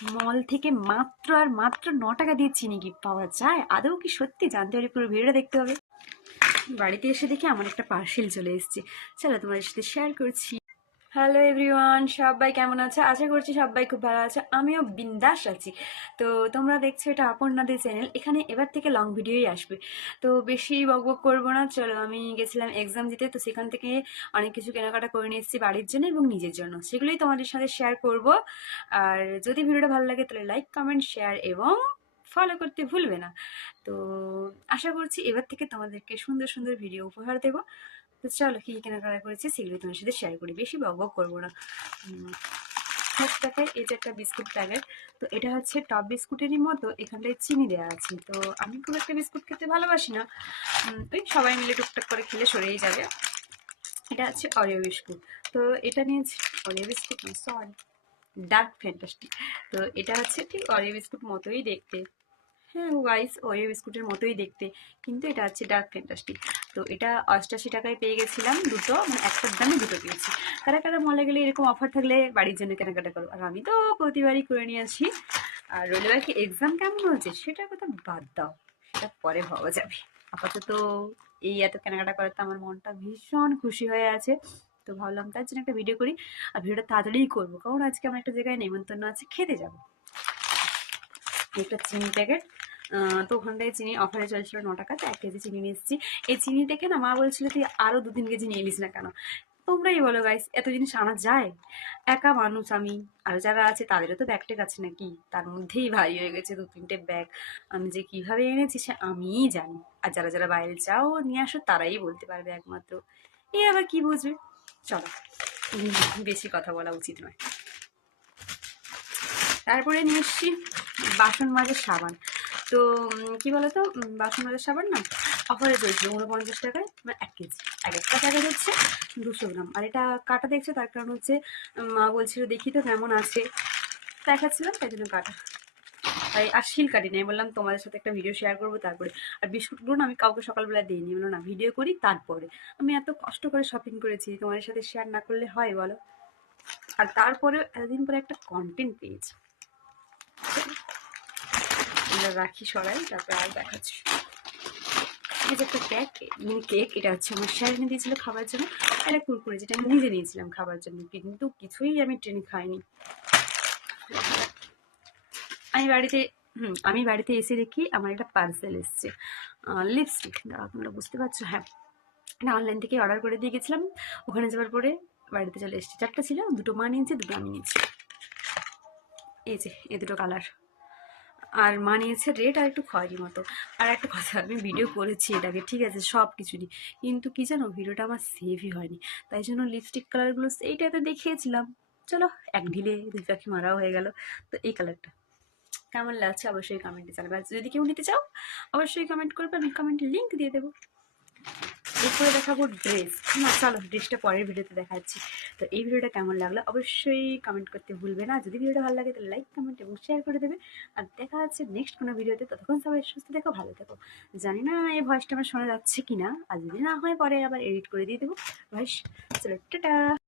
মল থেকে মাত্র আর মাত্র 9 টাকা দিয়ে চিনি গিফট পাওয়া যায়। আদৌ কি সত্যি? জানতে হলে পুরো ভিডিওটা দেখতে হবে। বাড়িতে এসে দেখি আমার একটা পার্সেল চলে এসেছে, চলো তোমাদের সাথে শেয়ার করছি। হ্যালো এভরিওয়ান, সবাই কেমন আছে? আশা করছি সবাই খুব ভালো আছে, আমিও বিন্দাস আছি। তো তোমরা দেখছো এটা আপর্ণাদের চ্যানেল, এখানে এবার থেকে লং ভিডিওই আসবে। তো বেশি বকবক করবো না, চলো। আমি গেছিলাম এক্সাম দিতে, তো সেখান থেকে অনেক কিছু কেনাকাটা করে নিয়ে এসেছি বাড়ির জন্য এবং নিজের জন্য, সেগুলোই তোমাদের সাথে শেয়ার করব। আর যদি ভিডিওটা ভালো লাগে তাহলে লাইক, কমেন্ট, শেয়ার এবং ফলো করতে ভুলবে না। তো আশা করছি এবার থেকে তোমাদেরকে সুন্দর সুন্দর ভিডিও উপহার দেবো। তো চলো, কি কেনাকাটা করেছি সেগুলো তোমার সাথে শেয়ার করি, বেশি বকবক করবো না। ফার্স্ট দেখায় এই যে একটা বিস্কুট প্যাকেট। তো এটা হচ্ছে টপ বিস্কুটেরই মতো, এখানটায় চিনি দেওয়া আছে। তো আমি খুব একটা বিস্কুট খেতে ভালোবাসি না, ওই সবাই মিলে টুকটাক করে খেলে সরেই যাবে। এটা হচ্ছে অরিও বিস্কুট। তো এটা নিয়েছি, অরিও বিস্কুট না সরি, ডার্ক ফ্যান্টাস্টিক। তো এটা হচ্ছে ঠিক অরিও বিস্কুট মতোই দেখতে। হ্যাঁ গাইস, ওরিও বিস্কুটের মতোই দেখতে, কিন্তু এটা হচ্ছে ডার্ক ফ্যান্টাস্টিক। তো এটা 88 টাকায় পেয়ে গেছিলাম দুটো, মানে একটার দামে দুটো পেয়েছি। কারা কারা মলে গেলে এরকম অফার থাকলে বাড়ির জন্য কেনাকাটা করো, আর আমি তো প্রতিবারই করে নিয়ে আসি। আর রবিবার কি এক্সাম কেমন হয়েছে সেটার কথা বাদ দাও, সেটা পরে ভাবা যাবে। আপাতত এই এত কেনাকাটা করাতে আমার মনটা ভীষণ খুশি হয়ে আছে। তো ভাবলাম তার জন্য একটা ভিডিও করি, আর ভিডিওটা তাড়াতাড়িই করবো, কারণ আজকে আমার একটা জায়গায় নেমন্তন্ন আছে, খেতে যাবো। একটা চিনি প্যাকেট, তো ওখানটায় চিনি অফারে চলছিল 9 টাকাতে 1 কেজি চিনি নিয়ে এসেছি। এই চিনি থেকে না মা বলছিল তুই আরো 2-3 কেজি নিয়ে নিস না কেন। তোমরাই বলো গাইস, এত জিনিস আনা যায়? একা মানুষ আমি, আর যারা আছে তাদেরও তো ব্যাগ ট্যাগ আছে নাকি, তার মধ্যেই ভারী হয়ে গেছে 2-3টে ব্যাগ। আমি যে কিভাবে এনেছি সে আমিই জানি, আর যারা যারা বাইরে যাও নিয়ে আসো তারাই বলতে পারবে একমাত্র। এ আবার কি বুঝবে। চলো, বেশি কথা বলা উচিত নয়। তারপরে নিয়ে এসছি বাসন মাজার সাবান। তো কি বলতো, বাসন মাজার সাবান না অফারে চলছিল 49 টাকায়, মানে 1 কেজি। এক একটা প্যাকেট হচ্ছে 200 গ্রাম। আর এটা কাটা দেখছো, তার কারণ হচ্ছে মা বলছিল দেখি তো কেমন আছে, দেখাচ্ছিলাম তাই জন্য কাটা। তাই আর শিল কাটি নাই, বললাম তোমাদের সাথে একটা ভিডিও শেয়ার করবো তারপরে। আর বিস্কুটগুলো না আমি কাউকে সকালবেলা দিইনি, বললো না ভিডিও করি তারপরে। আমি এত কষ্ট করে শপিং করেছি, তোমাদের সাথে শেয়ার না করলে হয় বলো? আর তারপরে এতদিন পরে একটা কন্টেন্ট পেয়েছি, রাখি সরাই, তারপরে আর দেখাচ্ছি। এই যে একটা কেক, মানে কেক, এটা হচ্ছে আমার স্যার এনে দিয়েছিল খাবার জন্য। এটা কুরকুরে, যেটা আমি নিজে নিয়েছিলাম খাবার জন্য, কিন্তু কিছুই আমি ট্রেনে খাইনি। আমি বাড়িতে এসে দেখি আমার একটা পার্সেল এসছে, লিপস্টিক। তোমরা বুঝতে পারছো? হ্যাঁ, এটা অনলাইন থেকে অর্ডার করে দিয়ে গেছিলাম, ওখানে যাওয়ার পরে বাড়িতে চলে এসেছি। 4টা ছিল, দুটো মা নিয়েছে, দুটো আমি নিয়েছি। এই যে এই দুটো কালার, আর মা নিয়েছে রেড আর একটু খয়েরি মতো। আর একটা কথা, আমি ভিডিও করেছি এটাকে, ঠিক আছে, সব কিছু নিয়ে, কিন্তু কি জানো, ভিডিওটা আমার সেভই হয়নি। তাই জন্য লিপস্টিক কালারগুলো এইটাতে দেখিয়েছিলাম। চলো, এক ঢিলে 2 পাখি মারাও হয়ে গেল। তো এই কালারটা কেমন লাগছে অবশ্যই কমেন্টে জানাবে, আর যদি কেউ নিতে চাও অবশ্যই কমেন্ট করবে, আমি কমেন্টে লিঙ্ক দিয়ে দেবো। এরপরে দেখাবো ড্রেস। না চলো, ড্রেসটা পরের ভিডিওতে দেখাচ্ছি। তো এই ভিডিওটা কেমন লাগলো অবশ্যই কমেন্ট করতে ভুলবে না। যদি ভিডিওটা ভালো লাগে তাহলে লাইক, কমেন্ট এবং শেয়ার করে দেবে। আর দেখা হচ্ছে নেক্সট কোনো ভিডিওতে, ততক্ষণ সবাই সুস্থ থেকো, ভালো থেকো। জানি না এই ভয়েসটা আমার শোনা যাচ্ছে কিনা, আর যদি না হয় পরে আবার এডিট করে দিয়ে দেবো ভয়েস। চলো, টাটা।